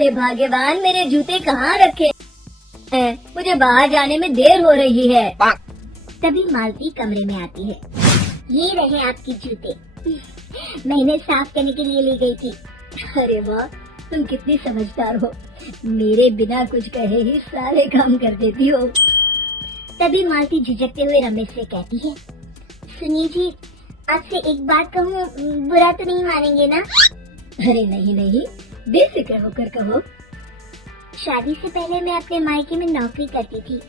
अरे भाग्यवान, मेरे जूते कहाँ रखे हैं? मुझे बाहर जाने में देर हो रही है। तभी मालती कमरे में आती है। ये रहे आपके जूते, मैंने साफ करने के लिए ले गई थी। अरे वाह, तुम कितनी समझदार हो, मेरे बिना कुछ कहे ही सारे काम कर देती हो। तभी मालती झिझकते हुए रमेश से कहती है, सुनिए जी, आपसे एक बात कहूँ, बुरा तो नहीं मानेंगे ना? अरे नहीं नहीं, बेफिक्र होकर कहो। शादी से पहले मैं अपने मायके में नौकरी करती थी।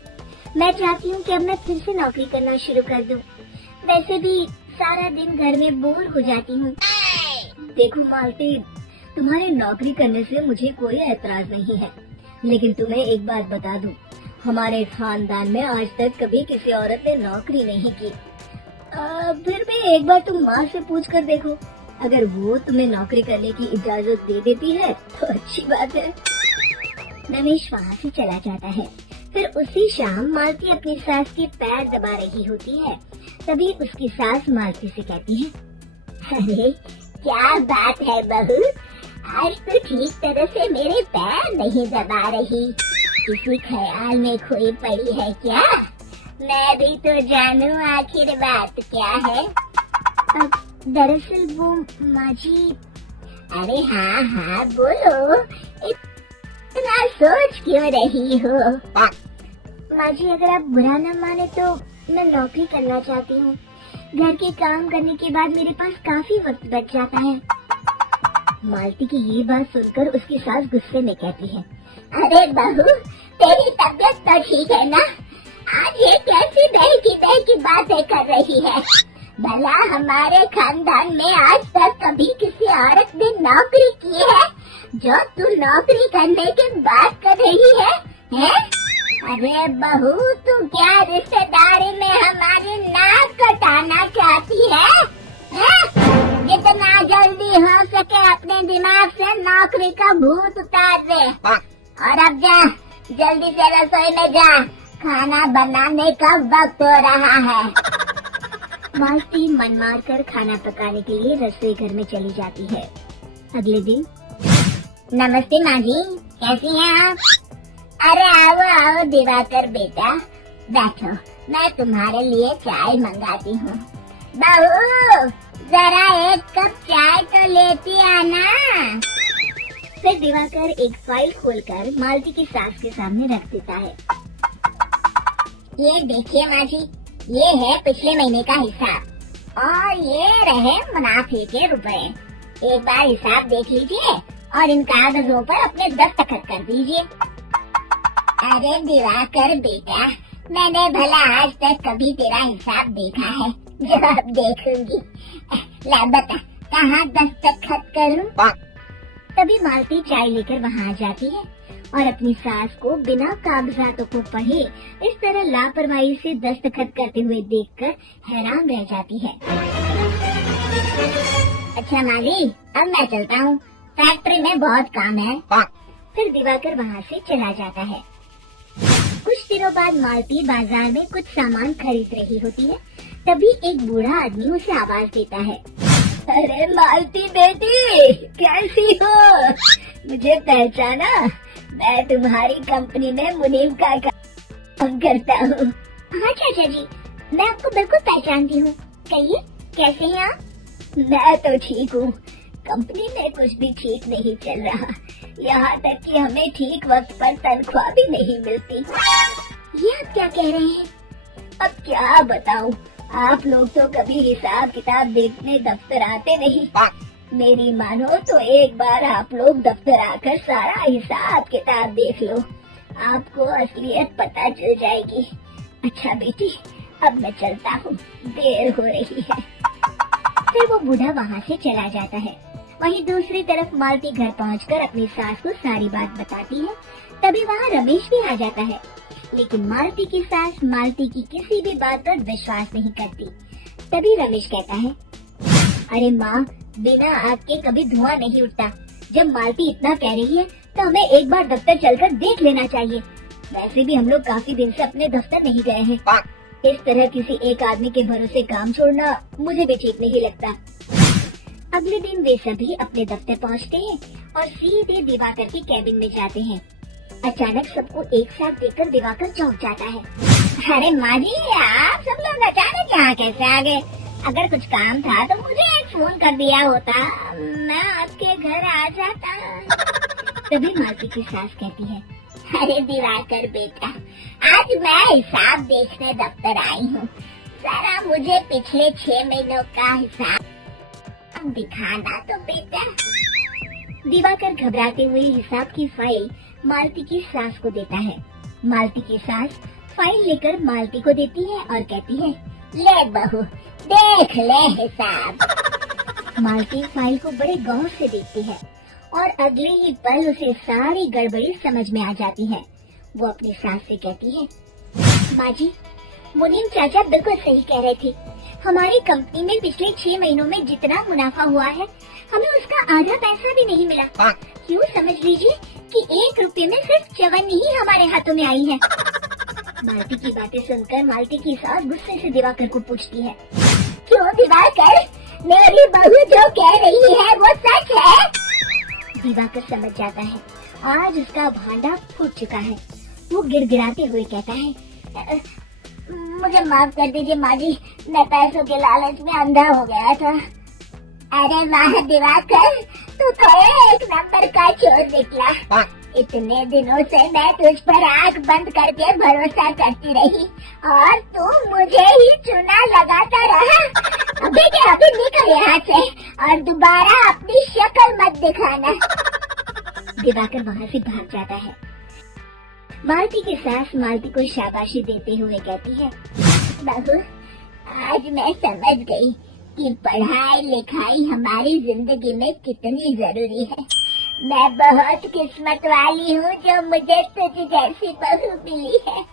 मैं चाहती हूँ कि अब मैं फिर से नौकरी करना शुरू कर दूँ। वैसे भी सारा दिन घर में बोर हो जाती हूँ। देखो मालती, तुम्हारे नौकरी करने से मुझे कोई ऐतराज नहीं है, लेकिन तुम्हें एक बात बता दूं, हमारे खानदान में आज तक कभी किसी औरत ने नौकरी नहीं की। फिर भी एक बार तुम माँ से पूछ कर देखो, अगर वो तुम्हें नौकरी करने की इजाजत दे देती है तो अच्छी बात है। रमेश वहाँ से चला जाता है। फिर उसी शाम मालती अपनी सास के पैर दबा रही होती है। तभी उसकी सास मालती से कहती है, अरे क्या बात है बहू, आज तो ठीक तरह से मेरे पैर नहीं दबा रही, किसी ख्याल में खोई पड़ी है क्या? मैं भी तो जानूं आखिर बात क्या है। दरअसल वो माँ जी। अरे हाँ हाँ बोलो, इतना सोच क्यों रही हो? माँ जी, अगर आप बुरा न माने तो मैं नौकरी करना चाहती हूँ। घर के काम करने के बाद मेरे पास काफी वक्त बच जाता है। मालती की ये बात सुनकर उसकी सास गुस्से में कहती है, अरे बहू, तेरी तबीयत तो ठीक है ना? आज ये कैसी बहकी बातें कर रही है? भला हमारे खानदान में आज तक कभी किसी औरत ने नौकरी की है जो तू नौकरी करने की बात कर रही है? अरे बहू, तू क्या रिश्तेदारी में हमारी नाक कटाना चाहती है? जितना जल्दी हो सके अपने दिमाग से नौकरी का भूत उतार दे, और अब जा, जल्दी से रसोई में जा, खाना बनाने का वक्त हो रहा है। मालती मन मार कर खाना पकाने के लिए रसोई घर में चली जाती है। अगले दिन, नमस्ते माँ जी, कैसी हैं आप? अरे आओ आओ दिवाकर बेटा, बैठो, मैं तुम्हारे लिए चाय मंगाती हूँ। बहू, जरा एक कप चाय तो लेती आना। फिर दिवाकर एक फाइल खोलकर मालती की सास के सामने रख देता है। ये देखिए माँ जी, ये है पिछले महीने का हिसाब और ये रहे मुनाफे के रुपए। एक बार हिसाब देख लीजिए और इन कागजों पर अपने दस्तखत कर दीजिए। अरे दिवाकर बेटा, मैंने भला आज तक कभी तेरा हिसाब देखा है जो अब देखूंगी? ला बता, कहाँ दस्तखत करूं? तभी मालती चाय लेकर वहाँ आ जाती है और अपनी सास को बिना कागजातों को पढ़े इस तरह लापरवाही से दस्तखत करते हुए देखकर हैरान रह जाती है। अच्छा माली, अब मैं चलता हूँ, फैक्ट्री में बहुत काम है। फिर दिवाकर वहाँ से चला जाता है। कुछ दिनों बाद मालती बाजार में कुछ सामान खरीद रही होती है। तभी एक बूढ़ा आदमी उसे आवाज देता है, अरे मालती बेटी, कैसी हो? मुझे पहचाना? मैं तुम्हारी कंपनी में मुनीम का काम करता हूँ। हाँ चाचा जी, मैं आपको बिल्कुल पहचानती हूँ। कहिए, कैसे हैं आप? मैं तो ठीक हूँ, कंपनी में कुछ भी ठीक नहीं चल रहा, यहाँ तक कि हमें ठीक वक्त पर तनख्वाह भी नहीं मिलती। ये आप क्या कह रहे हैं? अब क्या बताऊँ, आप लोग तो कभी हिसाब किताब देखने दफ्तर आते नहीं। मेरी मानो तो एक बार आप लोग दफ्तर आकर सारा हिसाब किताब देख लो, आपको असलियत पता चल जाएगी। अच्छा बेटी, अब मैं चलता हूँ, देर हो रही है। फिर वो बूढ़ा वहाँ से चला जाता है। वहीं दूसरी तरफ मालती घर पहुँचकर अपनी सास को सारी बात बताती है। तभी वहाँ रमेश भी आ जाता है, लेकिन मालती की सास मालती की किसी भी बात पर विश्वास नहीं करती। तभी रमेश कहता है, अरे माँ, बिना आग के कभी धुआं नहीं उठता। जब मालती इतना कह रही है तो हमें एक बार दफ्तर चलकर देख लेना चाहिए। वैसे भी हम लोग काफी दिन से अपने दफ्तर नहीं गए हैं। इस तरह किसी एक आदमी के भरोसे काम छोड़ना मुझे भी ठीक नहीं लगता। अगले दिन वे सभी अपने दफ्तर पहुंचते हैं और सीधे दिवाकर के कैबिन में जाते हैं। अचानक सबको एक साथ देखकर दिवाकर चौंक जाता है। अरे माँ जी, आप सब लोग अचानक यहाँ कैसे आ गए? अगर कुछ काम था तो मुझे एक फोन कर दिया होता, मैं आपके घर आ जाता। तभी मालती की सास कहती है, अरे दिवाकर बेटा, आज मैं हिसाब देखने दफ्तर आई हूँ। जरा मुझे पिछले 6 महीनों का हिसाब दिखाना तो बेटा। दिवाकर घबराते हुए हिसाब की फाइल मालती की सास को देता है। मालती की सास फाइल लेकर मालती को देती है और कहती है, ले बहू, देख ले हिसाब। मालती फाइल को बड़े गौर से देखती है और अगले ही पल उसे सारी गड़बड़ी समझ में आ जाती है। वो अपनी सास से कहती है, माँ जी, मुनीम चाचा बिल्कुल सही कह रहे थे। हमारी कंपनी में पिछले 6 महीनों में जितना मुनाफा हुआ है, हमें उसका आधा पैसा भी नहीं मिला। क्यों समझ लीजिए कि 1 रुपए में सिर्फ चवन्नी ही हमारे हाथों में आई है। मालती की बातें सुनकर मालती की सास गुस्से से दिवाकर को पूछती है, क्यों दिवाकर, मेरी बहू जो कह रही है वो सच है? दिवाकर समझ जाता है आज उसका भांडा फूट चुका है। वो गिड़गिड़ाते हुए कहता है, मुझे माफ कर दीजिए माँ जी, मैं पैसों के लालच में अंधा हो गया था। अरे वाह दिवाकर, तू तो एक नंबर का चोर निकला। इतने दिनों से मैं तुझ पर आंख बंद करके भरोसा करती रही और तू मुझे ही चुना लगाता रहा। अभी के अभी निकल यहाँ से और दोबारा अपनी शक्ल मत दिखाना। दिवाकर वहाँ से भाग जाता है। मालती की सास मालती को शाबाशी देते हुए कहती है, बहू, आज मैं समझ गई कि पढ़ाई लिखाई हमारी जिंदगी में कितनी जरूरी है। मैं बहुत किस्मत वाली हूँ जो मुझे तुझ जैसी बहू मिली है।